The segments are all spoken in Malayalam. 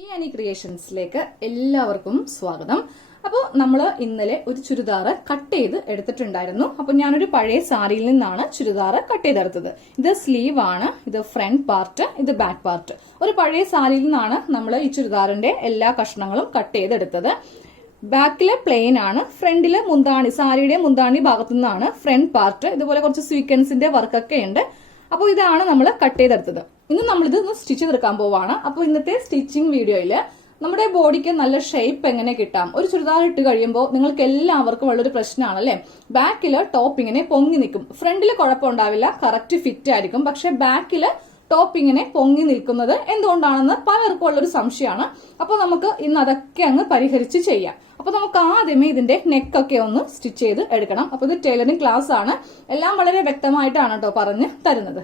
ഈ അനി ക്രിയേഷൻസിലേക്ക് എല്ലാവർക്കും സ്വാഗതം. അപ്പോൾ നമ്മൾ ഇന്നലെ ഒരു ചുരിദാറ് കട്ട് ചെയ്ത് എടുത്തിട്ടുണ്ടായിരുന്നു. അപ്പോൾ ഞാനൊരു പഴയ സാരിയിൽ നിന്നാണ് ചുരിദാറ് കട്ട് ചെയ്തെടുത്തത്. ഇത് സ്ലീവ് ആണ്, ഇത് ഫ്രണ്ട് പാർട്ട്, ഇത് ബാക്ക് പാർട്ട്. ഒരു പഴയ സാരിയിൽ നിന്നാണ് നമ്മൾ ഈ ചുരിദാറിന്റെ എല്ലാ കഷ്ണങ്ങളും കട്ട് ചെയ്തെടുത്തത്. ബാക്കില് പ്ലെയിൻ ആണ്, ഫ്രണ്ടില് മുന്താണി, സാരിയുടെ മുന്താണി ഭാഗത്തു നിന്നാണ് ഫ്രണ്ട് പാർട്ട്. ഇതുപോലെ കുറച്ച് സ്വീക്വൻസിന്റെ വർക്കൊക്കെ ഉണ്ട്. അപ്പോൾ ഇതാണ് നമ്മൾ കട്ട് ചെയ്തെടുത്തത്. ഇന്ന് നമ്മളിത് സ്റ്റിച്ച് ചെയ്തെടുക്കാൻ പോവാണ്. അപ്പോൾ ഇന്നത്തെ സ്റ്റിച്ചിങ് വീഡിയോയിൽ നമ്മുടെ ബോഡിക്ക് നല്ല ഷേപ്പ് എങ്ങനെ കിട്ടാം. ഒരു ചുരിദാർ ഇട്ട് കഴിയുമ്പോൾ നിങ്ങൾക്ക് എല്ലാവർക്കും ഉള്ളൊരു പ്രശ്നമാണ് അല്ലേ, ബാക്കില് ടോപ്പ് ഇങ്ങനെ പൊങ്ങി നിൽക്കും. ഫ്രണ്ടില് കുഴപ്പമുണ്ടാവില്ല, കറക്റ്റ് ഫിറ്റ് ആയിരിക്കും. പക്ഷെ ബാക്കില് ടോപ്പ് ഇങ്ങനെ പൊങ്ങി നിൽക്കുന്നത് എന്തുകൊണ്ടാണെന്ന് പലർക്കും ഉള്ളൊരു സംശയമാണ്. അപ്പോൾ നമുക്ക് ഇന്ന് അതൊക്കെ അങ്ങ് പരിഹരിച്ച് ചെയ്യാം. അപ്പൊ നമുക്ക് ആദ്യമേ ഇതിന്റെ നെക്കൊക്കെ ഒന്ന് സ്റ്റിച്ച് ചെയ്ത് എടുക്കണം. അപ്പൊ ഇത് ടൈലറിംഗ് ക്ലാസ് ആണ്, എല്ലാം വളരെ വ്യക്തമായിട്ടാണ് കേട്ടോ പറഞ്ഞ് തരുന്നത്.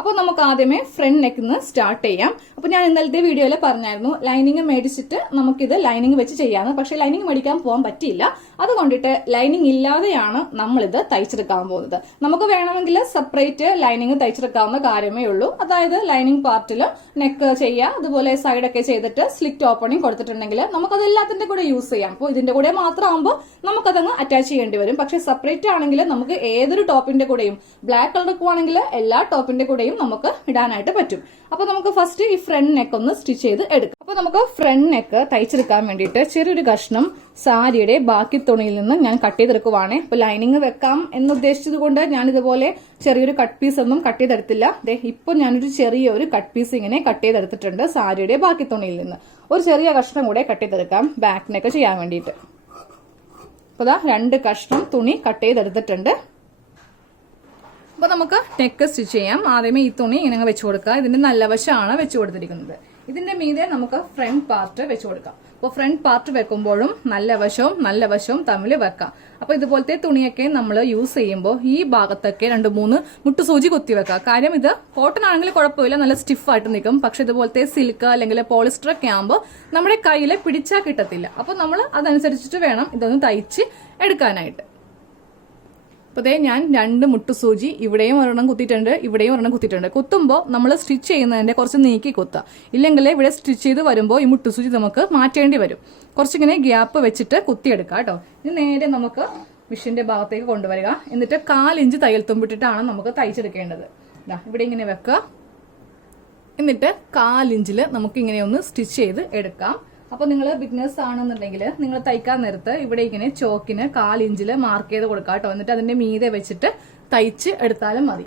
അപ്പോൾ നമുക്ക് ആദ്യമേ ഫ്രണ്ട് നെക്കിന്ന് സ്റ്റാർട്ട് ചെയ്യാം. അപ്പോൾ ഞാൻ ഇന്നലത്തെ വീഡിയോയിൽ പറഞ്ഞായിരുന്നു ലൈനിങ് മേടിച്ചിട്ട് നമുക്കിത് ലൈനിങ് വെച്ച് ചെയ്യാമെന്ന്. പക്ഷെ ലൈനിങ് മേടിക്കാൻ പോകാൻ പറ്റിയില്ല. അതുകൊണ്ടിട്ട് ലൈനിങ് ഇല്ലാതെയാണ് നമ്മളിത് തയ്ച്ചെടുക്കാൻ പോകുന്നത്. നമുക്ക് വേണമെങ്കിൽ സെപ്പറേറ്റ് ലൈനിങ് തയ്ച്ചെടുക്കാവുന്ന കാര്യമേ ഉള്ളൂ. അതായത് ലൈനിങ് പാർട്ടിൽ നെക്ക് ചെയ്യുക, അതുപോലെ സൈഡൊക്കെ ചെയ്തിട്ട് സ്ലിറ്റ് ഓപ്പണിംഗ് കൊടുത്തിട്ടുണ്ടെങ്കിൽ നമുക്കത് എല്ലാത്തിന്റെ കൂടെ യൂസ് ചെയ്യാം. അപ്പോൾ ഇതിന്റെ കൂടെ മാത്രമാകുമ്പോൾ നമുക്കതങ്ങ് അറ്റാച്ച് ചെയ്യേണ്ടി വരും. പക്ഷെ സെപ്പറേറ്റ് ആണെങ്കിൽ നമുക്ക് ഏതൊരു ടോപ്പിന്റെ കൂടെയും, ബ്ലാക്ക് കളർ ആണെങ്കിൽ എല്ലാ ടോപ്പിന്റെ കൂടെയും നമുക്ക് ഇടാനായിട്ട് പറ്റും. അപ്പൊ നമുക്ക് ഫസ്റ്റ് ഈ ഫ്രണ്ട് നെക്ക് ഒന്ന് സ്റ്റിച്ച് ചെയ്ത് എടുക്കാം. അപ്പൊ നമുക്ക് ഫ്രണ്ട് നെക്ക് തയ്ച്ചെടുക്കാൻ വേണ്ടിയിട്ട് ചെറിയൊരു കഷ്ണം സാരിയുടെ ബാക്കി തുണിയിൽ നിന്ന് ഞാൻ കട്ട് ചെയ്തെടുക്കുവാണേ. അപ്പൊ ലൈനിങ് വെക്കാം എന്നുദ്ദേശിച്ചത് കൊണ്ട് ഞാൻ ഇതുപോലെ ചെറിയൊരു കട്ട് പീസ് ഒന്നും കട്ട് ചെയ്തെടുത്തില്ല. ഇപ്പൊ ഞാനൊരു ചെറിയൊരു കട്ട് പീസ് ഇങ്ങനെ കട്ട് ചെയ്തെടുത്തിട്ടുണ്ട് സാരിയുടെ ബാക്കി തുണിയിൽ നിന്ന്. ഒരു ചെറിയ കഷ്ണം കൂടെ കട്ട് ചെയ്തെടുക്കാം ബാക്ക് നെക്ക് ചെയ്യാൻ വേണ്ടിയിട്ട്. അപ്പൊ ദാ 2 കഷ്ണം തുണി കട്ട് ചെയ്തെടുത്തിട്ടുണ്ട്. അപ്പൊ നമുക്ക് നെക്ക് സ്റ്റിച്ച് ചെയ്യാം. ആദ്യമേ ഈ തുണി ഇങ്ങനെ വെച്ച് കൊടുക്കുക. ഇതിന്റെ നല്ല വശമാണ് വെച്ച് കൊടുത്തിരിക്കുന്നത്. ഇതിന്റെ മീതെ നമുക്ക് ഫ്രണ്ട് പാർട്ട് വെച്ച് കൊടുക്കാം. അപ്പോൾ ഫ്രണ്ട് പാർട്ട് വെക്കുമ്പോഴും നല്ല വശവും തമ്മിൽ വെക്കാം. അപ്പൊ ഇതുപോലത്തെ തുണിയൊക്കെ നമ്മൾ യൂസ് ചെയ്യുമ്പോൾ ഈ ഭാഗത്തൊക്കെ 2-3 മുട്ടുസൂചി കുത്തി വെക്കാം. കാര്യം ഇത് കോട്ടൺ ആണെങ്കിൽ കുഴപ്പമില്ല, നല്ല സ്റ്റിഫായിട്ട് നിൽക്കും. പക്ഷെ ഇതുപോലത്തെ സിൽക്ക് അല്ലെങ്കിൽ പോളിസ്റ്റർ ഒക്കെ ആകുമ്പോൾ നമ്മുടെ കയ്യിൽ പിടിച്ചാൽ കിട്ടത്തില്ല. അപ്പൊ നമ്മൾ അതനുസരിച്ചിട്ട് വേണം ഇതൊന്ന് തയ്ച്ച് എടുക്കാനായിട്ട്. അപ്പോൾ ഞാൻ 2 മുട്ടുസൂചി ഇവിടെയും ഒരെണ്ണം കുത്തിയിട്ടുണ്ട്, ഇവിടെയും ഒരെണ്ണം കുത്തിയിട്ടുണ്ട്. കുത്തുമ്പോൾ നമ്മൾ സ്റ്റിച്ച് ചെയ്യുന്നതിന്റെ കുറച്ച് നീക്കി കുത്താം. ഇല്ലെങ്കിൽ ഇവിടെ സ്റ്റിച്ച് ചെയ്ത് വരുമ്പോൾ ഈ മുട്ടുസൂചി നമുക്ക് മാറ്റേണ്ടി വരും. കുറച്ചിങ്ങനെ ഗ്യാപ്പ് വെച്ചിട്ട് കുത്തിയെടുക്കാം കേട്ടോ. ഇനി നേരെ നമുക്ക് മിഷിന്റെ ഭാഗത്തേക്ക് കൊണ്ടുവരിക. എന്നിട്ട് 1/4 ഇഞ്ച് തയ്യൽ തുമ്പിട്ടിട്ടാണ് നമുക്ക് തയ്ച്ചെടുക്കേണ്ടത്. ഇവിടെ ഇങ്ങനെ വെക്കുക. എന്നിട്ട് 1/4 ഇഞ്ചിൽ നമുക്ക് ഇങ്ങനെ ഒന്ന് സ്റ്റിച്ച് ചെയ്ത് എടുക്കാം. അപ്പൊ നിങ്ങൾ ബിഗിനേഴ്സ് ആണെന്നുണ്ടെങ്കിൽ നിങ്ങൾ തയ്ക്കാൻ നേരത്ത് ഇവിടെ ഇങ്ങനെ ചോക്കിന് 1/4 ഇഞ്ചിൽ മാർക്ക് ചെയ്ത് കൊടുക്കാം കേട്ടോ. എന്നിട്ട് അതിന്റെ മീതെ വെച്ചിട്ട് തയ്ച്ച് എടുത്താലും മതി.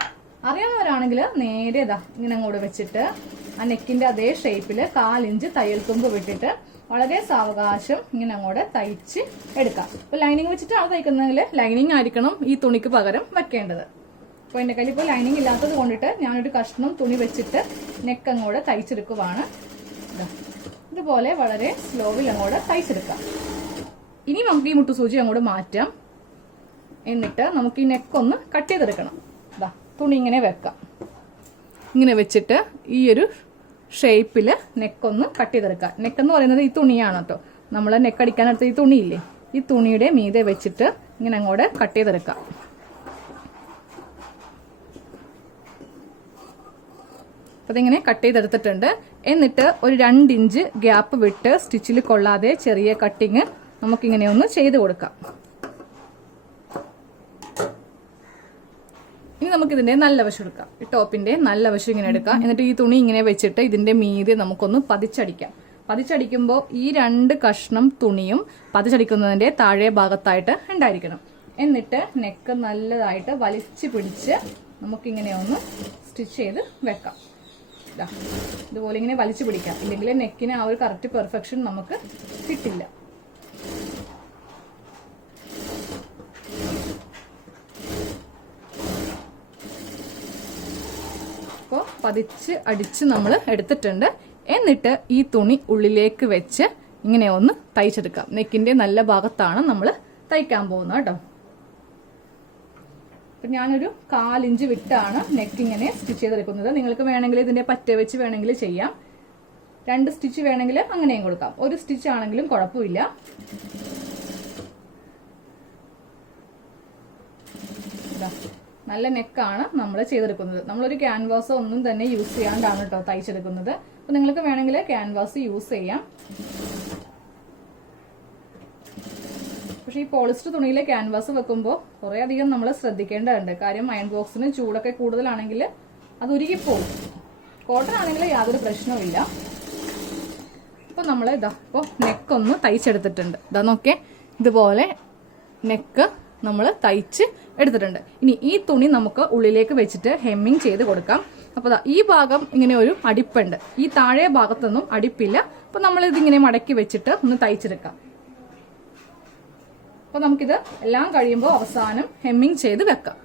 അറിയാവുന്നവരാണെങ്കിൽ നേരെ ഇങ്ങനെ അങ്ങോട്ട് വെച്ചിട്ട് ആ നെക്കിന്റെ അതേ ഷേപ്പിൽ 1/4 ഇഞ്ച് തയ്യൽ തുമ്പ് വിട്ടിട്ട് വളരെ സാവകാശം ഇങ്ങനെ അങ്ങോട്ട് തയ്ച്ച് എടുക്കാം. അപ്പൊ ലൈനിങ് വെച്ചിട്ടാണ് തയ്ക്കുന്നതെങ്കിൽ ലൈനിങ് ആയിരിക്കണം ഈ തുണിക്ക് പകരം വെക്കേണ്ടത്. അപ്പൊ എന്റെ കയ്യിൽ ഇപ്പോൾ ലൈനിങ് ഇല്ലാത്തത് കൊണ്ടിട്ട് ഞാനൊരു കഷ്ണം തുണി വെച്ചിട്ട് നെക്ക് അങ്ങോട്ട് തയ്ച്ചെടുക്കുവാണ്. ഇതുപോലെ വളരെ സ്ലോവിൽ അങ്ങോട്ട് തയ്ച്ചെടുക്കാം. ഇനി നമുക്ക് ഈ മുട്ടുസൂചി അങ്ങോട്ട് മാറ്റാം. എന്നിട്ട് നമുക്ക് ഈ നെക്കൊന്ന് കട്ട് ചെയ്തെടുക്കണം. തുണി ഇങ്ങനെ വെക്കാം. ഇങ്ങനെ വെച്ചിട്ട് ഈ ഒരു ഷേപ്പിൽ നെക്കൊന്ന് കട്ട് ചെയ്തെടുക്കാം. നെക്കെന്ന് പറയുന്നത് ഈ തുണിയാണ് കേട്ടോ. നമ്മൾ നെക്കടിക്കാനെടുത്ത ഈ തുണിയില്ലേ, ഈ തുണിയുടെ മീതെ വെച്ചിട്ട് ഇങ്ങനെ അങ്ങോട്ട് കട്ട് ചെയ്തെടുക്കാം. അപ്പൊ അതിങ്ങനെ കട്ട് ചെയ്തെടുത്തിട്ടുണ്ട്. എന്നിട്ട് ഒരു 2 ഇഞ്ച് ഗ്യാപ്പ് വിട്ട് സ്റ്റിച്ചിൽ കൊള്ളാതെ ചെറിയ കട്ടിങ് നമുക്കിങ്ങനെ ഒന്ന് ചെയ്ത് കൊടുക്കാം. ഇനി നമുക്കിതിന്റെ നല്ല വശം എടുക്കാം. ഈ ടോപ്പിന്റെ നല്ല വശം ഇങ്ങനെ എടുക്കാം. എന്നിട്ട് ഈ തുണി ഇങ്ങനെ വെച്ചിട്ട് ഇതിന്റെ മീതെ നമുക്കൊന്ന് പതിച്ചടിക്കാം. പതിച്ചടിക്കുമ്പോൾ ഈ 2 കഷ്ണം തുണിയും പതിച്ചടിക്കുന്നതിന്റെ താഴെ ഭാഗത്തായിട്ട് ഉണ്ടായിരിക്കണം. എന്നിട്ട് നെക്ക് നല്ലതായിട്ട് വലിച്ചു പിടിച്ച് നമുക്കിങ്ങനെ ഒന്ന് സ്റ്റിച്ച് ചെയ്ത് വെക്കാം. ഇതുപോലെ ഇങ്ങനെ വലിച്ചു പിടിക്കാം. ഇല്ലെങ്കിൽ നെക്കിന് ആ ഒരു കറക്റ്റ് പെർഫെക്ഷൻ നമുക്ക് കിട്ടില്ല. അപ്പോൾ പതിച്ച് അടിച്ച് നമ്മൾ എടുത്തിട്ടുണ്ട്. എന്നിട്ട് ഈ തുണി ഉള്ളിലേക്ക് വെച്ച് ഇങ്ങനെ ഒന്ന് തയ്ച്ചെടുക്കാം. നെക്കിന്റെ നല്ല ഭാഗത്താണ് നമ്മൾ തയ്ക്കാൻ പോകുന്നത് കേട്ടോ. അപ്പൊ ഞാനൊരു 1/4 ഇഞ്ച് വിട്ടാണ് നെക്ക് ഇങ്ങനെ സ്റ്റിച്ച് ചെയ്തെടുക്കുന്നത്. നിങ്ങൾക്ക് വേണമെങ്കിൽ ഇതിന്റെ പറ്റ വെച്ച് വേണമെങ്കിൽ ചെയ്യാം. 2 സ്റ്റിച്ച് വേണമെങ്കിൽ അങ്ങനെയും കൊടുക്കാം. 1 സ്റ്റിച്ച് ആണെങ്കിലും കുഴപ്പമില്ല. നല്ല നെക്കാണ് നമ്മൾ ചെയ്തെടുക്കുന്നത്. നമ്മളൊരു ക്യാൻവാസോ ഒന്നും തന്നെ യൂസ് ചെയ്യാണ്ടാണ് കേട്ടോ തയ്ച്ചെടുക്കുന്നത്. അപ്പൊ നിങ്ങൾക്ക് വേണമെങ്കിൽ ക്യാൻവാസ് യൂസ് ചെയ്യാം. പക്ഷെ ഈ പോളിസ്റ്റർ തുണിയിലെ ക്യാൻവാസ് വെക്കുമ്പോൾ കുറെ അധികം നമ്മൾ ശ്രദ്ധിക്കേണ്ടതുണ്ട്. കാര്യം അയൺ ബോക്സിന് ചൂടൊക്കെ കൂടുതലാണെങ്കിൽ അത് ഉരുകിപ്പോകും. കോട്ടൺ ആണെങ്കിൽ യാതൊരു പ്രശ്നവുമില്ല. അപ്പൊ നമ്മൾ ഇപ്പോൾ നെക്കൊന്ന് തയ്ച്ചെടുത്തിട്ടുണ്ട്. ഇതാ നോക്കേ, ഇതുപോലെ നെക്ക് നമ്മൾ തയ്ച്ച് എടുത്തിട്ടുണ്ട്. ഇനി ഈ തുണി നമുക്ക് ഉള്ളിലേക്ക് വെച്ചിട്ട് ഹെമ്മിങ് ചെയ്ത് കൊടുക്കാം. അപ്പോൾ ഈ ഭാഗം ഇങ്ങനെ ഒരു അടിപ്പുണ്ട്, ഈ താഴെ ഭാഗത്തൊന്നും അടിപ്പില്ല. അപ്പൊ നമ്മൾ ഇതിങ്ങനെ മടക്കി വെച്ചിട്ട് ഒന്ന് തയ്ച്ചെടുക്കാം. അപ്പൊ നമുക്കിത് എല്ലാം കഴിയുമ്പോൾ അവസാനം ഹെമ്മിങ് ചെയ്ത് വെക്കാം.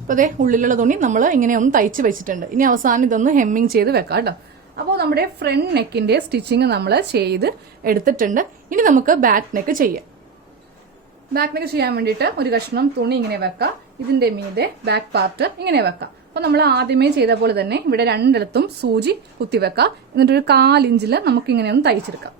അപ്പൊ അതേ ഉള്ളിലുള്ള തുണി നമ്മൾ ഇങ്ങനെ ഒന്ന് തയ്ച്ച് വെച്ചിട്ടുണ്ട്. ഇനി അവസാനം ഇതൊന്ന് ഹെമ്മിങ് ചെയ്ത് വെക്കാം കേട്ടോ. അപ്പോൾ നമ്മുടെ ഫ്രണ്ട് നെക്കിന്റെ സ്റ്റിച്ചിങ് നമ്മൾ ചെയ്ത് എടുത്തിട്ടുണ്ട്. ഇനി നമുക്ക് ബാക്ക് നെക്ക് ചെയ്യാം. ബാക്ക് നെക്ക് ചെയ്യാൻ വേണ്ടിയിട്ട് ഒരു കഷ്ണം തുണി ഇങ്ങനെ വെക്കാം. ഇതിന്റെ മീതെ ബാക്ക് പാർട്ട് ഇങ്ങനെ വെക്കാം. അപ്പൊ നമ്മൾ ആദ്യമേ ചെയ്ത പോലെ തന്നെ ഇവിടെ രണ്ടിടത്തും സൂചി കുത്തിവെക്കാം. എന്നിട്ടൊരു 1/4 ഇഞ്ചിൽ നമുക്ക് ഇങ്ങനെ ഒന്ന് തയ്ച്ചെടുക്കാം.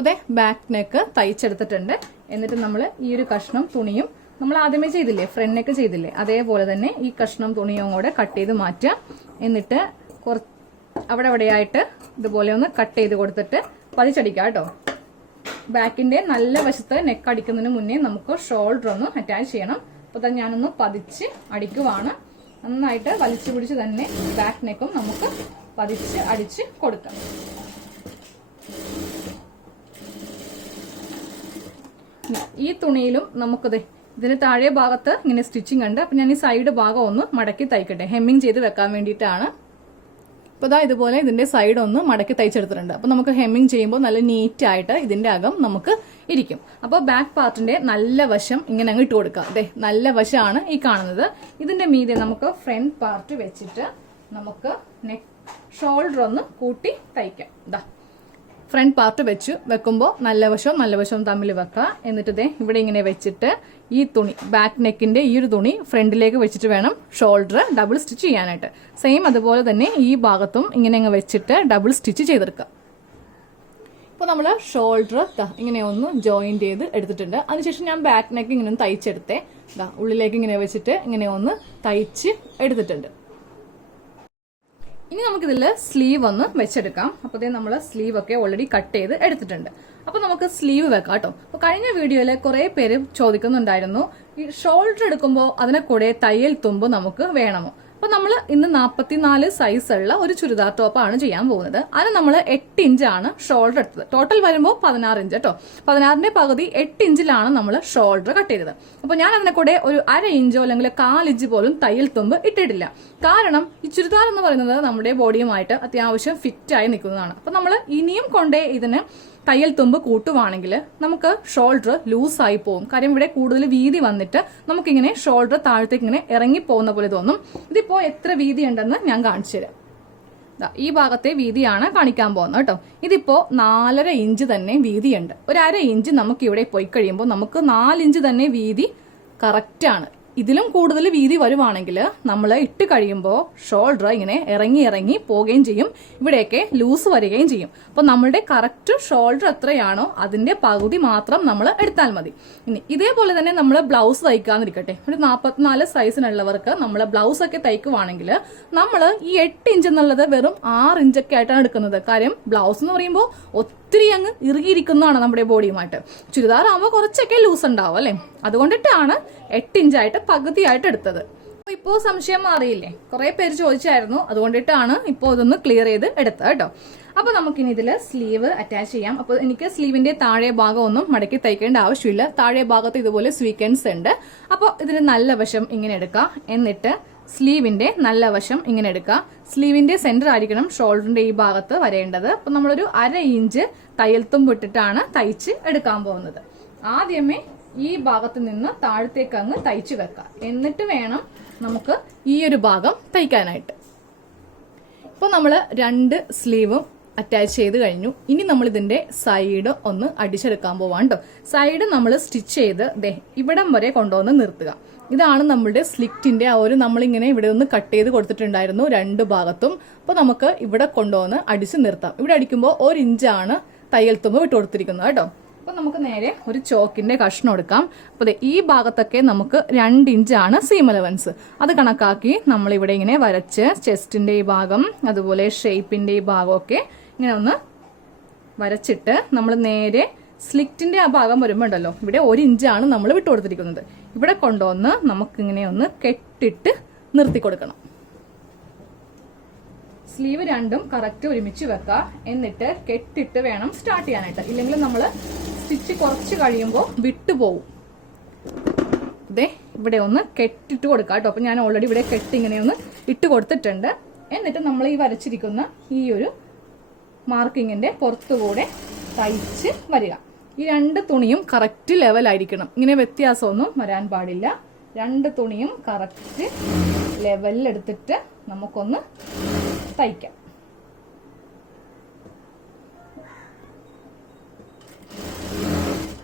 അതെ ബാക്ക് നെക്ക് തയ്ച്ചെടുത്തിട്ടുണ്ട്. എന്നിട്ട് നമ്മൾ ഈ ഒരു കഷ്ണം തുണിയും നമ്മൾ ആദ്യമേ ചെയ്തില്ലേ, ഫ്രണ്ട് നെക്ക് ചെയ്തില്ലേ, അതേപോലെ തന്നെ ഈ കഷ്ണം തുണിയും കൂടെ കട്ട് ചെയ്ത് മാറ്റുക. എന്നിട്ട് അവിടെ അവിടെയായിട്ട് ഇതുപോലെ ഒന്ന് കട്ട് ചെയ്ത് കൊടുത്തിട്ട് പതിച്ചടിക്കാം കേട്ടോ. ബാക്കിന്റെ നല്ല വശത്ത് നെക്ക് അടിക്കുന്നതിന് മുന്നേ നമുക്ക് ഷോൾഡർ ഒന്ന് അറ്റാച്ച് ചെയ്യണം. അപ്പൊ ഞാനൊന്ന് പതിച്ച് അടിക്കുവാണ്. നന്നായിട്ട് വലിച്ചു പിടിച്ച് തന്നെ ബാക്ക് നെക്കും നമുക്ക് പതിച്ച് അടിച്ച് കൊടുക്കാം. ഈ തുണിയിലും നമുക്കത് ഇതിന് താഴെ ഭാഗത്ത് ഇങ്ങനെ സ്റ്റിച്ചിങ് ഉണ്ട്. അപ്പൊ ഞാൻ ഈ സൈഡ് ഭാഗം ഒന്ന് മടക്കി തയ്ക്കട്ടെ, ഹെമ്മിങ് ചെയ്ത് വെക്കാൻ വേണ്ടിയിട്ടാണ്. അപ്പൊ ഇതാ ഇതുപോലെ ഇതിന്റെ സൈഡ് ഒന്ന് മടക്കി തയ്ച്ചെടുത്തിട്ടുണ്ട്. അപ്പൊ നമുക്ക് ഹെമ്മിങ് ചെയ്യുമ്പോൾ നല്ല നീറ്റ് ആയിട്ട് ഇതിന്റെ അകം നമുക്ക് ഇരിക്കും. അപ്പോൾ ബാക്ക് പാർട്ടിന്റെ നല്ല വശം ഇങ്ങനെ അങ്ങ് ഇട്ട് കൊടുക്കുക. അതെ നല്ല വശമാണ് ഈ കാണുന്നത്. ഇതിന്റെ മീതെ നമുക്ക് ഫ്രണ്ട് പാർട്ട് വെച്ചിട്ട് നമുക്ക് നെക്ക് ഷോൾഡർ ഒന്ന് കൂട്ടി തയ്ക്കാം. ഇതാ ഫ്രണ്ട് പാർട്ട് വെക്കുമ്പോൾ നല്ല വശവും തമ്മിൽ വെക്കുക. എന്നിട്ട് ഇതേ ഇവിടെ ഇങ്ങനെ വെച്ചിട്ട് ഈ തുണി ബാക്ക് നെക്കിന്റെ ഈ ഒരു തുണി ഫ്രണ്ടിലേക്ക് വെച്ചിട്ട് വേണം ഷോൾഡർ ഡബിൾ സ്റ്റിച്ച് ചെയ്യാനായിട്ട്. സെയിം അതുപോലെ തന്നെ ഈ ഭാഗത്തും ഇങ്ങനെ അങ്ങ് വെച്ചിട്ട് ഡബിൾ സ്റ്റിച്ച് ചെയ്തെടുക്കുക. ഇപ്പോൾ നമ്മൾ ഷോൾഡർ ഇങ്ങനെ ഒന്ന് ജോയിന്റ് ചെയ്ത് എടുത്തിട്ടുണ്ട്. അതിനുശേഷം ഞാൻ ബാക്ക് നെക്ക് ഇങ്ങനെ ഒന്ന് തയ്ച്ചെടുത്തേ. ഉള്ളിലേക്ക് ഇങ്ങനെ വെച്ചിട്ട് ഇങ്ങനെ ഒന്ന് തയ്ച്ച് എടുത്തിട്ടുണ്ട്. ഇനി നമുക്കിതിൽ സ്ലീവ് ഒന്ന് വെച്ചെടുക്കാം. അപ്പോഴത്തേ നമ്മൾ സ്ലീവ് ഒക്കെ ഓൾറെഡി കട്ട് ചെയ്ത് എടുത്തിട്ടുണ്ട്. അപ്പൊ നമുക്ക് സ്ലീവ് വെക്കാം കേട്ടോ. അപ്പൊ കഴിഞ്ഞ വീഡിയോയിൽ കുറെ പേര് ചോദിക്കുന്നുണ്ടായിരുന്നു, ഈ ഷോൾഡർ എടുക്കുമ്പോൾ അതിനെ കൂടെ തയ്യൽ തുമ്പ് നമുക്ക് വേണമോ? അപ്പൊ നമ്മൾ ഇന്ന് 44 സൈസുള്ള ഒരു ചുരിദാർ ടോപ്പാണ് ചെയ്യാൻ പോകുന്നത്. അതിന് നമ്മൾ 8 ഇഞ്ചാണ് ഷോൾഡർ എടുത്തത്. ടോട്ടൽ വരുമ്പോൾ 16 ഇഞ്ച് കേട്ടോ. 16ന്റെ പകുതി 8 ഇഞ്ചിലാണ് നമ്മൾ ഷോൾഡർ കട്ട് ചെയ്തത്. അപ്പൊ ഞാൻ അതിനെ കൂടെ ഒരു 1/2 ഇഞ്ചോ അല്ലെങ്കിൽ 1/4 ഇഞ്ച് പോലും തയ്യൽ തുമ്പ് ഇട്ടിട്ടില്ല. കാരണം ഈ ചുരിദാർ എന്ന് പറയുന്നത് നമ്മുടെ ബോഡിയുമായിട്ട് അത്യാവശ്യം ഫിറ്റ് ആയി നിൽക്കുന്നതാണ്. അപ്പൊ നമ്മൾ ഇനിയും കൊണ്ടേ ഇതിന് തയ്യൽ തുമ്പ് കൂട്ടുവാണെങ്കിൽ നമുക്ക് ഷോൾഡർ ലൂസായി പോകും. കാര്യം ഇവിടെ കൂടുതൽ വീതി വന്നിട്ട് നമുക്കിങ്ങനെ ഷോൾഡർ താഴത്തേക്ക് ഇങ്ങനെ ഇറങ്ങി പോകുന്ന പോലെ തോന്നും. ഇതിപ്പോ എത്ര വീതി ഉണ്ടെന്ന് ഞാൻ കാണിച്ചു തരാം. ഈ ഭാഗത്തെ വീതിയാണ് കാണിക്കാൻ പോകുന്നത് കേട്ടോ. ഇതിപ്പോ 4.5 ഇഞ്ച് തന്നെ വീതിയുണ്ട്. ഒരു 1/2 ഇഞ്ച് നമുക്ക് ഇവിടെ പോയി കഴിയുമ്പോൾ നമുക്ക് 4 ഇഞ്ച് തന്നെ വീതി കറക്റ്റ് ആണ്. ഇതിലും കൂടുതൽ വീതി വരുവാണെങ്കിൽ നമ്മൾ ഇട്ട് കഴിയുമ്പോൾ ഷോൾഡർ ഇങ്ങനെ ഇറങ്ങി പോവുകയും ചെയ്യും, ഇവിടെയൊക്കെ ലൂസ് വരികയും ചെയ്യും. അപ്പൊ നമ്മളുടെ കറക്റ്റ് ഷോൾഡർ എത്രയാണോ അതിന്റെ പകുതി മാത്രം നമ്മൾ എടുത്താൽ മതി. ഇനി ഇതേപോലെ തന്നെ നമ്മൾ ബ്ലൗസ് തയ്ക്കാന്നിരിക്കട്ടെ, ഒരു 44 സൈസിനുള്ളവർക്ക് നമ്മൾ ബ്ലൗസ് ഒക്കെ തയ്ക്കുവാണെങ്കിൽ നമ്മൾ ഈ 8 ഇഞ്ച് എന്നുള്ളത് വെറും 6 ഇഞ്ചൊക്കെ ആയിട്ടാണ് എടുക്കുന്നത്. കാര്യം ബ്ലൗസ് എന്ന് പറയുമ്പോൾ ഒത്തിരി അങ്ങ് ഇറുകിയിരിക്കുന്നതാണ് നമ്മുടെ ബോഡിയുമായിട്ട്. ചുരിദാർ ആകുമ്പോൾ കുറച്ചൊക്കെ ലൂസ് ഉണ്ടാവും അല്ലെ, അതുകൊണ്ടിട്ടാണ് 8 ഇഞ്ചായിട്ട് പകുതിയായിട്ട് എടുത്തത്. അപ്പൊ ഇപ്പോ സംശയം മാറിയില്ലേ? കുറെ പേര് ചോദിച്ചായിരുന്നു, അതുകൊണ്ടിട്ടാണ് ഇപ്പോൾ ഇതൊന്ന് ക്ലിയർ ചെയ്ത് എടുത്തത് കേട്ടോ. അപ്പൊ നമുക്കിനി ഇതിൽ സ്ലീവ് അറ്റാച്ച് ചെയ്യാം. അപ്പോൾ എനിക്ക് സ്ലീവിന്റെ താഴെ ഭാഗം ഒന്നും മടക്കി തയ്ക്കേണ്ട ആവശ്യമില്ല. താഴെ ഭാഗത്ത് ഇതുപോലെ സ്വീക്കൻസ് ഉണ്ട്. അപ്പോൾ ഇതിന് നല്ല വശം ഇങ്ങനെ എടുക്കാം. എന്നിട്ട് സ്ലീവിന്റെ നല്ല വശം ഇങ്ങനെ എടുക്കുക. സ്ലീവിന്റെ സെന്റർ ആയിരിക്കണം ഷോൾഡറിന്റെ ഈ ഭാഗത്ത് വരേണ്ടത്. അപ്പൊ നമ്മളൊരു 1/2 ഇഞ്ച് തയ്യൽ തുമ്പ് ഇട്ടിട്ടാണ് തയ്ച്ച് എടുക്കാൻ പോകുന്നത്. ആദ്യമേ ഈ ഭാഗത്ത് നിന്ന് താഴത്തേക്ക് അങ്ങ് തയ്ച്ചു വെക്കാം. എന്നിട്ട് വേണം നമുക്ക് ഈ ഒരു ഭാഗം തയ്ക്കാനായിട്ട്. ഇപ്പൊ നമ്മൾ 2 സ്ലീവും അറ്റാച്ച് ചെയ്ത് കഴിഞ്ഞു. ഇനി നമ്മൾ ഇതിന്റെ സൈഡ് ഒന്ന് അടിച്ചെടുക്കാൻ പോവാണ് കേട്ടോ. സൈഡ് നമ്മൾ സ്റ്റിച്ച് ചെയ്ത് ഇവിടം വരെ കൊണ്ടുവന്ന് നിർത്തുക. ഇതാണ് നമ്മുടെ സ്ലിറ്റിന്റെ ആ ഒരു നമ്മളിങ്ങനെ ഇവിടെ ഒന്ന് കട്ട് ചെയ്ത് കൊടുത്തിട്ടുണ്ടായിരുന്നു 2 ഭാഗത്തും. അപ്പൊ നമുക്ക് ഇവിടെ കൊണ്ടുവന്ന് അടിച്ച് നിർത്താം. ഇവിടെ അടിക്കുമ്പോൾ 1 ഇഞ്ചാണ് തയ്യൽ തുമ്പ് വിട്ട് കൊടുത്തിരിക്കുന്നത് കേട്ടോ. അപ്പൊ നമുക്ക് നേരെ ഒരു ചോക്കിന്റെ കഷ്ണം എടുക്കാം. അപ്പൊ ഈ ഭാഗത്തൊക്കെ നമുക്ക് 2 ഇഞ്ചാണ് സീം അലവൻസ്. അത് കണക്കാക്കി നമ്മൾ ഇവിടെ ഇങ്ങനെ വരച്ച് ചെസ്റ്റിന്റെ ഈ ഭാഗം അതുപോലെ ഷേപ്പിന്റെ ഈ ഭാഗമൊക്കെ ഇങ്ങനെ ഒന്ന് വരച്ചിട്ട് നമ്മൾ നേരെ സ്ലിറ്റിന്റെ ആ ഭാഗം വരുമ്പോണ്ടല്ലോ ഇവിടെ 1 ഇഞ്ചാണ് നമ്മൾ വിട്ടുകൊടുത്തിരിക്കുന്നത്. ഇവിടെ കൊണ്ടുവന്ന് നമുക്കിങ്ങനെ ഒന്ന് കെട്ടിട്ട് നിർത്തി കൊടുക്കണം. സ്ലീവ് രണ്ടും കറക്റ്റ് ഒരുമിച്ച് വെക്കുക. എന്നിട്ട് കെട്ടിട്ട് വേണം സ്റ്റാർട്ട് ചെയ്യാനായിട്ട്. ഇല്ലെങ്കിൽ നമ്മൾ സ്റ്റിച്ച് കുറച്ച് കഴിയുമ്പോൾ വിട്ടുപോകും. ഇതേ ഇവിടെ ഒന്ന് കെട്ടിട്ട് കൊടുക്കുക കേട്ടോ. അപ്പൊ ഞാൻ ഓൾറെഡി ഇവിടെ കെട്ടി ഇങ്ങനെ ഒന്ന് ഇട്ട് കൊടുത്തിട്ടുണ്ട്. എന്നിട്ട് നമ്മൾ ഈ വരച്ചിരിക്കുന്ന ഈ ഒരു മാർക്കിങ്ങിന്റെ പുറത്തുകൂടെ തയ്ച്ച് വരിക. ഈ 2 തുണിയും കറക്റ്റ് ലെവലായിരിക്കണം. ഇങ്ങനെ വ്യത്യാസമൊന്നും വരാൻ പാടില്ല. 2 തുണിയും കറക്റ്റ് ലെവലിൽ എടുത്തിട്ട് നമുക്കൊന്ന് തയ്ക്കാം.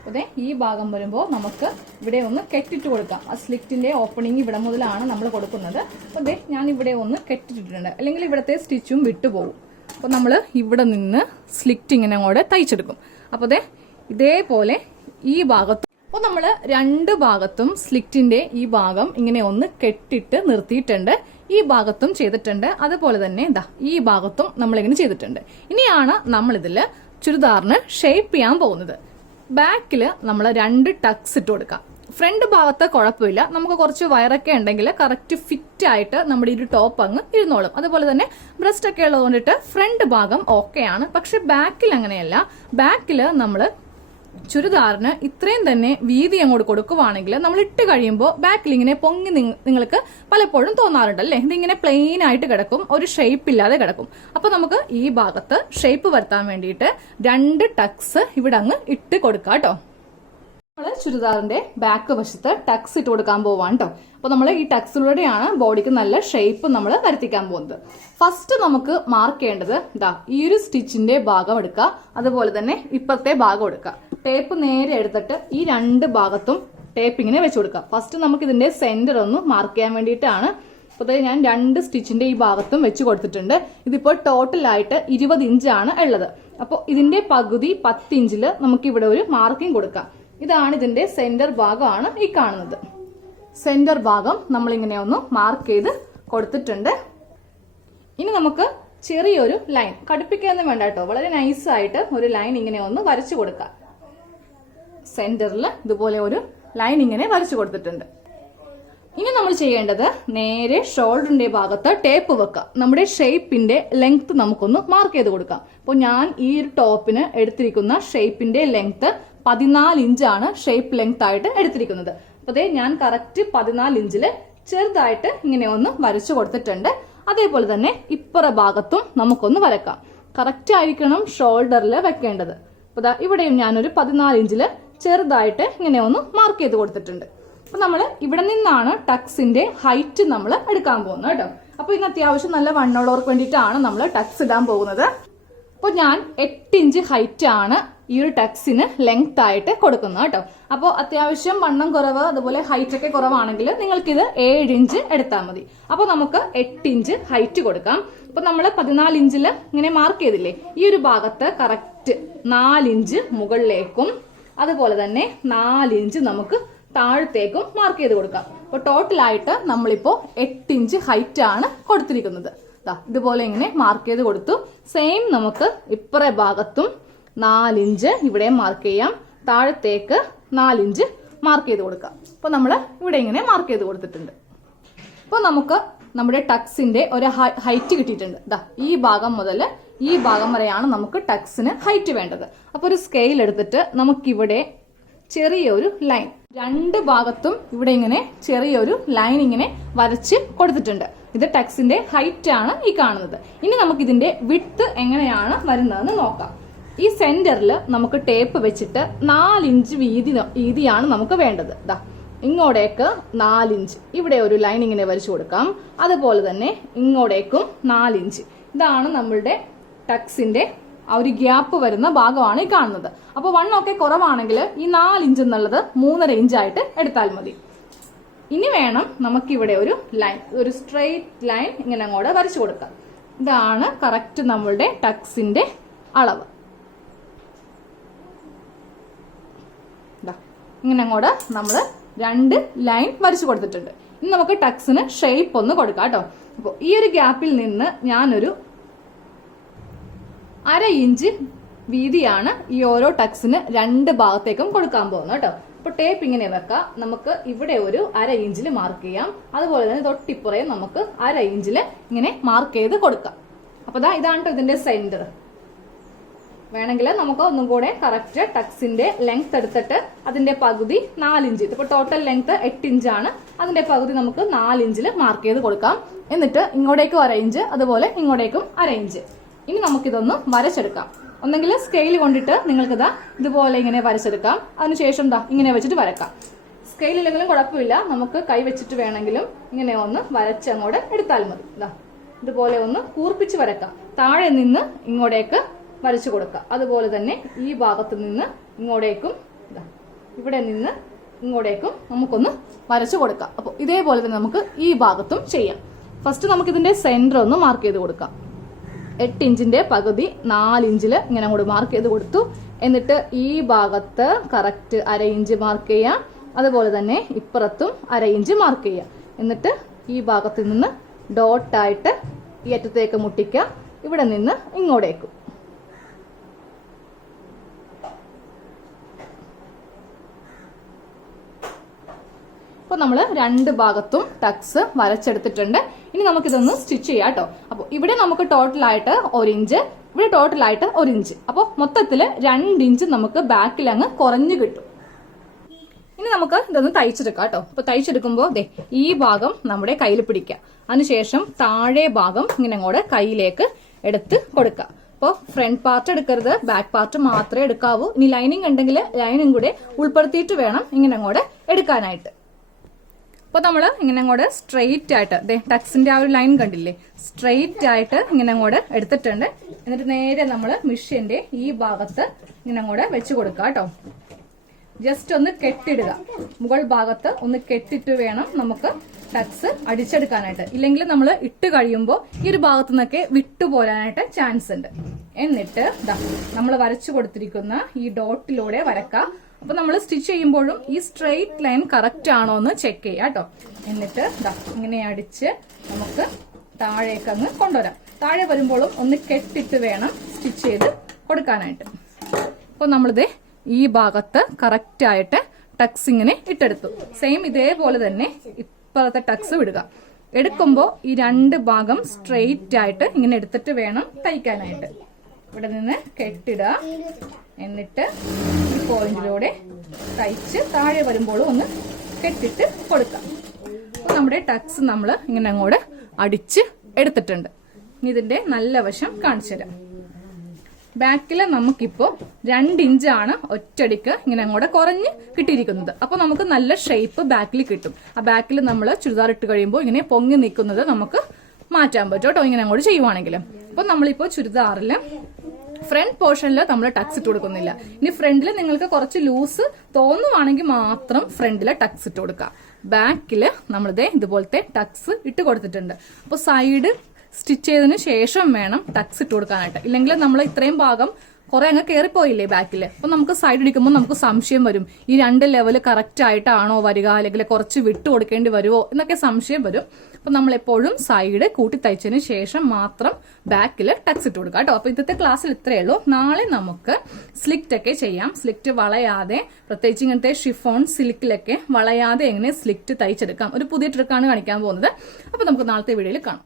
അതെ ഈ ഭാഗം വരുമ്പോൾ നമുക്ക് ഇവിടെ ഒന്ന് കെട്ടിട്ട് കൊടുക്കാം. ആ സ്ലിറ്റിന്റെ ഓപ്പണിങ് ഇവിടെ മുതലാണ് നമ്മൾ കൊടുക്കുന്നത്. അതെ ഞാൻ ഇവിടെ ഒന്ന് കെട്ടിട്ടിട്ടുണ്ട്. അല്ലെങ്കിൽ ഇവിടത്തെ സ്റ്റിച്ചും വിട്ടുപോകും. അപ്പൊ നമ്മൾ ഇവിടെ നിന്ന് സ്ലിറ്റ് ഇങ്ങനെ കൂടെ തയ്ച്ചെടുക്കും. അപ്പൊ അതെ ഇതേപോലെ ഈ ഭാഗത്തും അപ്പോൾ നമ്മൾ 2 ഭാഗത്തും സ്ലിറ്റിന്റെ ഈ ഭാഗം ഇങ്ങനെ ഒന്ന് കെട്ടിട്ട് നിർത്തിയിട്ടുണ്ട്. ഈ ഭാഗത്തും ചെയ്തിട്ടുണ്ട്. അതുപോലെ തന്നെ ഇതാ ഈ ഭാഗത്തും നമ്മളിങ്ങനെ ചെയ്തിട്ടുണ്ട്. ഇനിയാണ് നമ്മൾ ഇതിൽ ചുരിദാറിന് ഷേപ്പ് ചെയ്യാൻ പോകുന്നത്. ബാക്കിൽ നമ്മൾ 2 ടക്സ് ഇട്ട് കൊടുക്കാം. ഫ്രണ്ട് ഭാഗത്ത് കുഴപ്പമില്ല. നമുക്ക് കുറച്ച് വയറൊക്കെ ഉണ്ടെങ്കിൽ കറക്റ്റ് ഫിറ്റ് ആയിട്ട് നമ്മുടെ ഈ ഒരു ടോപ്പ് അങ്ങ് ഇരുന്നോളും. അതുപോലെ തന്നെ ബ്രസ്റ്റ് ഒക്കെ ഉള്ളതുകൊണ്ടിട്ട് ഫ്രണ്ട് ഭാഗം ഓക്കെയാണ്. പക്ഷെ ബാക്കിൽ അങ്ങനെയല്ല. ബാക്കിൽ നമ്മൾ ചുരിദാറിന് ഇത്രയും തന്നെ വീതി അങ്ങോട്ട് കൊടുക്കുവാണെങ്കിൽ നമ്മൾ ഇട്ട് കഴിയുമ്പോൾ ബാക്കിൽ ഇങ്ങനെ പൊങ്ങി നിങ്ങൾക്ക് പലപ്പോഴും തോന്നാറുണ്ട് അല്ലേ? ഇതിങ്ങനെ പ്ലെയിൻ ആയിട്ട് കിടക്കും, ഒരു ഷേപ്പ് ഇല്ലാതെ കിടക്കും. അപ്പൊ നമുക്ക് ഈ ഭാഗത്ത് ഷേപ്പ് വരുത്താൻ വേണ്ടിയിട്ട് 2 ടക്സ് ഇവിടെ അങ്ങ് ഇട്ട് കൊടുക്കാം കേട്ടോ. നമ്മൾ ചുരിദാറിന്റെ ബാക്ക് വശത്ത് ടക്സ് ഇട്ട് കൊടുക്കാൻ പോവാണ് കേട്ടോ. അപ്പൊ നമ്മൾ ഈ ടക്സിലൂടെയാണ് ബോഡിക്ക് നല്ല ഷേപ്പ് നമ്മൾ വരുത്തിക്കാൻ പോകുന്നത്. ഫസ്റ്റ് നമുക്ക് മാർക്ക് ചെയ്യേണ്ടത് ഇതാ ഈ ഒരു സ്റ്റിച്ചിന്റെ ഭാഗം എടുക്കുക. അതുപോലെ തന്നെ ഇപ്പത്തെ ഭാഗം എടുക്കുക. ടേപ്പ് നേരെ എടുത്തിട്ട് ഈ 2 ഭാഗത്തും ടേപ്പ് ഇങ്ങനെ വെച്ച് കൊടുക്കുക. ഫസ്റ്റ് നമുക്ക് ഇതിന്റെ സെന്റർ ഒന്ന് മാർക്ക് ചെയ്യാൻ വേണ്ടിയിട്ടാണ്. അപ്പോൾ ഞാൻ 2 സ്റ്റിച്ചിന്റെ ഈ ഭാഗത്തും വെച്ച് കൊടുത്തിട്ടുണ്ട്. ഇതിപ്പോൾ ടോട്ടലായിട്ട് 20 ഇഞ്ചാണ് ഉള്ളത്. അപ്പോൾ ഇതിന്റെ പകുതി 10 ഇഞ്ചിൽ നമുക്ക് ഇവിടെ ഒരു മാർക്കിംഗ് കൊടുക്കാം. ഇതാണ് ഇതിന്റെ സെന്റർ ഭാഗമാണ് ഈ കാണുന്നത്. സെന്റർ ഭാഗം നമ്മളിങ്ങനെ ഒന്ന് മാർക്ക് ചെയ്ത് കൊടുത്തിട്ടുണ്ട്. ഇനി നമുക്ക് ചെറിയൊരു ലൈൻ, കടുപ്പിക്കാനൊന്നും വേണ്ട കേട്ടോ, വളരെ നൈസായിട്ട് ഒരു ലൈൻ ഇങ്ങനെ ഒന്ന് വരച്ചു കൊടുക്കാം. സെന്ററിൽ ഇതുപോലെ ഒരു ലൈൻ ഇങ്ങനെ വരച്ചു കൊടുത്തിട്ടുണ്ട്. ഇനി നമ്മൾ ചെയ്യേണ്ടത് നേരെ ഷോൾഡറിന്റെ ഭാഗത്ത് ടേപ്പ് വെക്കുക. നമ്മുടെ ഷേപ്പിന്റെ ലെങ്ത് നമുക്കൊന്ന് മാർക്ക് ചെയ്ത് കൊടുക്കാം. അപ്പോൾ ഞാൻ ഈ ഒരു ടോപ്പിന് എടുത്തിരിക്കുന്ന ഷേപ്പിന്റെ ലെങ്ത് 14 ഇഞ്ചാണ് ഷേപ്പ് ലെങ്ത് ആയിട്ട് എടുത്തിരിക്കുന്നത്. അപ്പൊ ഞാൻ കറക്റ്റ് 14 ഇഞ്ചില് ചെറുതായിട്ട് ഇങ്ങനെ ഒന്ന് വരച്ചു കൊടുത്തിട്ടുണ്ട്. അതേപോലെ തന്നെ ഇപ്പുറ ഭാഗത്തും നമുക്കൊന്ന് വരക്കാം. കറക്റ്റ് ആയിരിക്കണം ഷോൾഡറിൽ വെക്കേണ്ടത്. അപ്പൊ ഇവിടെയും ഞാനൊരു 14 ഇഞ്ചില് ചെറുതായിട്ട് ഇങ്ങനെ ഒന്ന് മാർക്ക് ചെയ്ത് കൊടുത്തിട്ടുണ്ട്. അപ്പൊ നമ്മൾ ഇവിടെ നിന്നാണ് ടക്സിന്റെ ഹൈറ്റ് നമ്മൾ എടുക്കാൻ പോകുന്നത് കേട്ടോ. അപ്പൊ ഇന്ന് അത്യാവശ്യം നല്ല വണ്ണുള്ളവർക്ക് വേണ്ടിയിട്ടാണ് നമ്മൾ ടക്സ് ഇടാൻ പോകുന്നത്. അപ്പോൾ ഞാൻ 8 ഇഞ്ച് ഹൈറ്റ് ആണ് ഈ ഒരു ടക്സിന് ലെങ്ത് ആയിട്ട് കൊടുക്കുന്നത് കേട്ടോ. അപ്പോൾ അത്യാവശ്യം വണ്ണം കുറവ് അതുപോലെ ഹൈറ്റ് ഒക്കെ കുറവാണെങ്കിൽ നിങ്ങൾക്കിത് 7 ഇഞ്ച് എടുത്താൽ മതി. അപ്പോൾ നമുക്ക് 8 ഇഞ്ച് ഹൈറ്റ് കൊടുക്കാം. അപ്പൊ നമ്മൾ 14 ഇഞ്ചിൽ ഇങ്ങനെ മാർക്ക് ചെയ്തില്ലേ, ഈ ഒരു ഭാഗത്ത് കറക്റ്റ് 4 ഇഞ്ച് മുകളിലേക്കും അതുപോലെ തന്നെ 4 ഇഞ്ച് നമുക്ക് താഴത്തേക്കും മാർക്ക് ചെയ്ത് കൊടുക്കാം. അപ്പൊ ടോട്ടലായിട്ട് നമ്മളിപ്പോ 8 ഇഞ്ച് ഹൈറ്റ് ആണ് കൊടുത്തിരിക്കുന്നത്. ഇതുപോലെ ഇങ്ങനെ മാർക്ക് ചെയ്ത് കൊടുത്തു. സെയിം നമുക്ക് ഇപ്പുറ ഭാഗത്തും 4 ഇഞ്ച് ഇവിടെ മാർക്ക് ചെയ്യാം. താഴത്തേക്ക് 4 ഇഞ്ച് മാർക്ക് ചെയ്ത് കൊടുക്കാം. അപ്പൊ നമ്മൾ ഇവിടെ ഇങ്ങനെ മാർക്ക് ചെയ്ത് കൊടുത്തിട്ടുണ്ട്. അപ്പോൾ നമുക്ക് നമ്മുടെ ടക്സിന്റെ ഒരു ഹൈറ്റ് കിട്ടിയിട്ടുണ്ട്. ഈ ഭാഗം മുതൽ ഈ ഭാഗം വരെയാണ് നമുക്ക് ടക്സിന് ഹൈറ്റ് വേണ്ടത്. അപ്പൊ ഒരു സ്കെയിൽ എടുത്തിട്ട് നമുക്കിവിടെ ചെറിയൊരു ലൈൻ 2 ഭാഗത്തും ഇവിടെ ഇങ്ങനെ ചെറിയൊരു ലൈൻ ഇങ്ങനെ വരച്ച് കൊടുത്തിട്ടുണ്ട്. ഇത് ടക്സിന്റെ ഹൈറ്റ് ആണ് ഈ കാണുന്നത്. ഇനി നമുക്ക് ഇതിന്റെ വിഡ്ത്ത് എങ്ങനെയാണ് വരുന്നതെന്ന് നോക്കാം. ഈ സെന്ററിൽ നമുക്ക് ടേപ്പ് വെച്ചിട്ട് 4 ഇഞ്ച് വീതിയാണ് നമുക്ക് വേണ്ടത്. ഇങ്ങോട്ടേക്ക് 4 ഇഞ്ച് ഇവിടെ ഒരു ലൈൻ ഇങ്ങനെ വരച്ചു കൊടുക്കാം. അതുപോലെ തന്നെ ഇങ്ങോട്ടേക്കും 4 ഇഞ്ച്. ഇതാണ് നമ്മളുടെ ടക്സിന്റെ ആ ഒരു ഗ്യാപ്പ് വരുന്ന ഭാഗമാണ് ഈ കാണുന്നത്. അപ്പൊ വണ്ണമൊക്കെ കുറവാണെങ്കിൽ ഈ 4 ഇഞ്ച് എന്നുള്ളത് 3.5 ഇഞ്ചായിട്ട് എടുത്താൽ മതി. ഇനി വേണം നമുക്കിവിടെ ഒരു ലൈൻ, ഒരു സ്ട്രെയിറ്റ് ലൈൻ ഇങ്ങനെ അങ്ങോട്ട് വരച്ചു കൊടുക്കാം. ഇതാണ് കറക്റ്റ് നമ്മളുടെ ടക്സിന്റെ അളവ്. ഇങ്ങനെ അങ്ങോട്ട് നമ്മൾ 2 ലൈൻ വരച്ചു കൊടുത്തിട്ടുണ്ട്. ഇനി നമുക്ക് ടക്സിന് ഷേപ്പ് ഒന്ന് കൊടുക്കാം കേട്ടോ. അപ്പോൾ ഈ ഒരു ഗ്യാപ്പിൽ നിന്ന് ഞാനൊരു 1/2 ഇഞ്ച് വീതിയാണ് ഈ ഓരോ ടക്സിന് 2 ഭാഗത്തേക്കും കൊടുക്കാൻ പോകുന്നത് കേട്ടോ. അപ്പൊ ടേപ്പ് ഇങ്ങനെ വെക്കാം. നമുക്ക് ഇവിടെ ഒരു 1/2 ഇഞ്ചിൽ മാർക്ക് ചെയ്യാം. അതുപോലെ തന്നെ തൊട്ടിപ്പുറേ നമുക്ക് 1/2 ഇഞ്ചിൽ ഇങ്ങനെ മാർക്ക് ചെയ്ത് കൊടുക്കാം. അപ്പൊ ഇതാണ് ഇതിന്റെ സെന്റർ. വേണമെങ്കിൽ നമുക്ക് ഒന്നും കൂടെ കറക്റ്റ് ടക്സിന്റെ ലെങ്ത് എടുത്തിട്ട് അതിന്റെ പകുതി 4 ഇഞ്ച്, ഇപ്പൊ ടോട്ടൽ ലെങ്ത് 8 ഇഞ്ചാണ്, അതിന്റെ പകുതി നമുക്ക് 4 ഇഞ്ചിൽ മാർക്ക് ചെയ്ത് കൊടുക്കാം. എന്നിട്ട് ഇങ്ങോട്ടേക്കും 1/2 ഇഞ്ച്, അതുപോലെ ഇങ്ങോട്ടേക്കും 1/2 ഇഞ്ച്. ഇനി നമുക്കിതൊന്ന് വരച്ചെടുക്കാം. ഒന്നെങ്കിൽ സ്കെയിൽ കൊണ്ടിട്ട് നിങ്ങൾക്കിതാ ഇതുപോലെ ഇങ്ങനെ വരച്ചെടുക്കാം. അതിനുശേഷം ഇങ്ങനെ വെച്ചിട്ട് വരക്കാം. സ്കെയിൽ ഇല്ലെങ്കിലും കുഴപ്പമില്ല, നമുക്ക് കൈ വെച്ചിട്ട് വേണമെങ്കിലും ഇങ്ങനെ ഒന്ന് വരച്ചങ്ങോട്ട് എടുത്താൽ മതി. ഇതുപോലെ ഒന്ന് കൂർപ്പിച്ച് വരക്കാം. താഴെ നിന്ന് ഇങ്ങോട്ടേക്ക് വരച്ചു കൊടുക്കുക. അതുപോലെ തന്നെ ഈ ഭാഗത്ത് നിന്ന് ഇങ്ങോട്ടേക്കും ഇവിടെ നിന്ന് ഇങ്ങോട്ടേക്കും നമുക്കൊന്ന് വരച്ചു കൊടുക്കാം. അപ്പോൾ ഇതേപോലെ തന്നെ നമുക്ക് ഈ ഭാഗത്തും ചെയ്യാം. ഫസ്റ്റ് നമുക്ക് ഇതിന്റെ സെന്റർ ഒന്ന് മാർക്ക് ചെയ്ത് കൊടുക്കാം. 8 ഇഞ്ചിന്റെ പകുതി 4 ഇഞ്ചിൽ ഇങ്ങനെ അങ്ങോട്ട് മാർക്ക് ചെയ്ത് കൊടുത്തു. എന്നിട്ട് ഈ ഭാഗത്ത് കറക്റ്റ് 1/2 ഇഞ്ച് മാർക്ക് ചെയ്യാം. അതുപോലെ തന്നെ ഇപ്പുറത്തും 1/2 ഇഞ്ച് മാർക്ക് ചെയ്യാം. എന്നിട്ട് ഈ ഭാഗത്ത് നിന്ന് ഡോട്ടായിട്ട് ഈ അറ്റത്തേക്ക് മുട്ടിക്കുക. ഇവിടെ നിന്ന് ഇങ്ങോട്ടേക്കും. അപ്പോൾ നമ്മൾ 2 ഭാഗത്തും ടക്സ് വരച്ചെടുത്തിട്ടുണ്ട്. ഇനി നമുക്കിതൊന്ന് സ്റ്റിച്ച് ചെയ്യാം കേട്ടോ. അപ്പോൾ ഇവിടെ നമുക്ക് ടോട്ടലായിട്ട് 1 ഇഞ്ച്, ഇവിടെ ടോട്ടലായിട്ട് 1 ഇഞ്ച്. അപ്പോൾ മൊത്തത്തില് 2 ഇഞ്ച് നമുക്ക് ബാക്കിൽ അങ്ങ് കുറഞ്ഞു കിട്ടും. ഇനി നമുക്ക് ഇതൊന്ന് തയ്ച്ചെടുക്കാം കേട്ടോ. അപ്പൊ തയ്ച്ചെടുക്കുമ്പോൾ ഈ ഭാഗം നമ്മുടെ കയ്യിൽ പിടിക്കുക. അതിനുശേഷം താഴെ ഭാഗം ഇങ്ങനെ അങ്ങോട്ട് കയ്യിലേക്ക് എടുത്ത് കൊടുക്കുക. അപ്പോൾ ഫ്രണ്ട് പാർട്ട് എടുക്കരുത്, ബാക്ക് പാർട്ട് മാത്രമേ എടുക്കാവൂ. ഇനി ലൈനിങ് ഉണ്ടെങ്കിൽ ലൈനിങ് കൂടെ ഉൾപ്പെടുത്തിയിട്ട് വേണം ഇങ്ങനെ അങ്ങോട്ട് എടുക്കാനായിട്ട്. അപ്പൊ നമ്മള് ഇങ്ങനെ അങ്ങോട്ട് സ്ട്രെയിറ്റ് ആയിട്ട് ടക്സിന്റെ ആ ഒരു ലൈൻ കണ്ടില്ലേ, സ്ട്രെയിറ്റ് ആയിട്ട് ഇങ്ങനെ അങ്ങോട്ട് എടുത്തിട്ടുണ്ട്. എന്നിട്ട് നേരെ നമ്മള് മിഷ്യന്റെ ഈ ഭാഗത്ത് ഇങ്ങനെ അങ്ങോട്ട് വെച്ച് കൊടുക്കുക കേട്ടോ. ജസ്റ്റ് ഒന്ന് കെട്ടിടുക. മുകൾ ഭാഗത്ത് ഒന്ന് കെട്ടിട്ട് വേണം നമുക്ക് ടക്സ് അടിച്ചെടുക്കാനായിട്ട്. ഇല്ലെങ്കിൽ നമ്മൾ ഇട്ട് കഴിയുമ്പോൾ ഈ ഒരു ഭാഗത്തു നിന്നൊക്കെ വിട്ടുപോരാനായിട്ട് ചാൻസ് ഉണ്ട്. എന്നിട്ട് നമ്മൾ വരച്ചു കൊടുത്തിരിക്കുന്ന ഈ ഡോട്ടിലൂടെ വരക്കാം. അപ്പൊ നമ്മൾ സ്റ്റിച്ച് ചെയ്യുമ്പോഴും ഈ സ്ട്രെയിറ്റ് ലൈൻ കറക്റ്റ് ആണോ എന്ന് ചെക്ക് ചെയ്യാം കേട്ടോ. എന്നിട്ട് ഇങ്ങനെ അടിച്ച് നമുക്ക് താഴേക്ക് അങ്ങ് കൊണ്ടുവരാം. താഴെ വരുമ്പോഴും ഒന്ന് കെട്ടിട്ട് വേണം സ്റ്റിച്ച് ചെയ്ത് കൊടുക്കാനായിട്ട്. അപ്പൊ നമ്മളിത് ഈ ഭാഗത്ത് കറക്റ്റ് ആയിട്ട് ടക്സ് ഇങ്ങനെ ഇട്ടെടുത്തു. സെയിം ഇതേപോലെ തന്നെ ഇപ്പുറത്തെ ടക്സ് വിടുക. എടുക്കുമ്പോൾ ഈ 2 ഭാഗം സ്ട്രെയിറ്റ് ആയിട്ട് ഇങ്ങനെ എടുത്തിട്ട് വേണം തയ്ക്കാനായിട്ട്. ഇവിടെ നിന്ന് കെട്ടിടുക. എന്നിട്ട് ഈ പോയിന്റിലൂടെ തയ്ച്ച് താഴെ വരുമ്പോഴും ഒന്ന് കെട്ടിട്ട് കൊടുക്കാം. അപ്പൊ നമ്മുടെ ടക്സ് നമ്മൾ ഇങ്ങനെ അങ്ങോട്ട് അടിച്ച് എടുത്തിട്ടുണ്ട്. ഇനി ഇതിന്റെ നല്ല വശം കാണിച്ചു തരാം. ബാക്കില് നമുക്കിപ്പോ 2 ഇഞ്ചാണ് ഒറ്റടിക്ക് ഇങ്ങനെ അങ്ങോട്ട് കുറഞ്ഞ് കിട്ടിയിരിക്കുന്നത്. അപ്പൊ നമുക്ക് നല്ല ഷേപ്പ് ബാക്കിൽ കിട്ടും. ആ ബാക്കിൽ നമ്മൾ ചുരിദാർ ഇട്ട് കഴിയുമ്പോൾ ഇങ്ങനെ പൊങ്ങി നിൽക്കുന്നത് നമുക്ക് മാറ്റാൻ പറ്റും കേട്ടോ, ഇങ്ങനെ അങ്ങോട്ട് ചെയ്യുവാണെങ്കിൽ. അപ്പൊ നമ്മളിപ്പോ ചുരിദാറില് ഫ്രണ്ട് പോർഷനിൽ നമ്മൾ ടക്സ് ഇട്ട് കൊടുക്കുന്നില്ല. ഇനി ഫ്രണ്ടിൽ നിങ്ങൾക്ക് കുറച്ച് ലൂസ് തോന്നുവാണെങ്കിൽ മാത്രം ഫ്രണ്ടിൽ ടക്സ് ഇട്ട് കൊടുക്കുക. ബാക്കില് നമ്മളിതേ ഇതുപോലത്തെ ടക്സ് ഇട്ട് കൊടുത്തിട്ടുണ്ട്. അപ്പൊ സൈഡ് സ്റ്റിച്ച് ചെയ്തതിന് ശേഷം വേണം ടക്സ് ഇട്ട് കൊടുക്കാനായിട്ട്. ഇല്ലെങ്കിൽ നമ്മൾ ഇത്രയും ഭാഗം കുറെ അങ്ങ് കയറിപ്പോയില്ലേ ബാക്കില്. അപ്പൊ നമുക്ക് സൈഡ് ഇടിക്കുമ്പോൾ നമുക്ക് സംശയം വരും, ഈ 2 ലെവല് കറക്റ്റ് ആയിട്ടാണോ വരിക, അല്ലെങ്കിൽ കുറച്ച് വിട്ടു കൊടുക്കേണ്ടി വരുമോ എന്നൊക്കെ സംശയം വരും. അപ്പൊ നമ്മൾ എപ്പോഴും സൈഡ് കൂട്ടി തയ്ച്ചതിന് ശേഷം മാത്രം ബാക്കിൽ ടക്സ് ഇട്ട് കൊടുക്കുക കേട്ടോ. അപ്പൊ ഇന്നത്തെ ക്ലാസ്സിൽ ഇത്രയേ ഉള്ളൂ. നാളെ നമുക്ക് സ്ലിക്റ്റ് ഒക്കെ ചെയ്യാം. സ്ലിക്റ്റ് വളയാതെ, പ്രത്യേകിച്ച് ഇങ്ങനത്തെ ഷിഫോൺ സിൽക്കിലൊക്കെ വളയാതെ എങ്ങനെ സ്ലിക്റ്റ് തയ്ച്ചെടുക്കാം, ഒരു പുതിയ ട്രിക്കാണ് കാണിക്കാൻ പോകുന്നത്. അപ്പൊ നമുക്ക് നാളത്തെ വീഡിയോയിൽ കാണാം.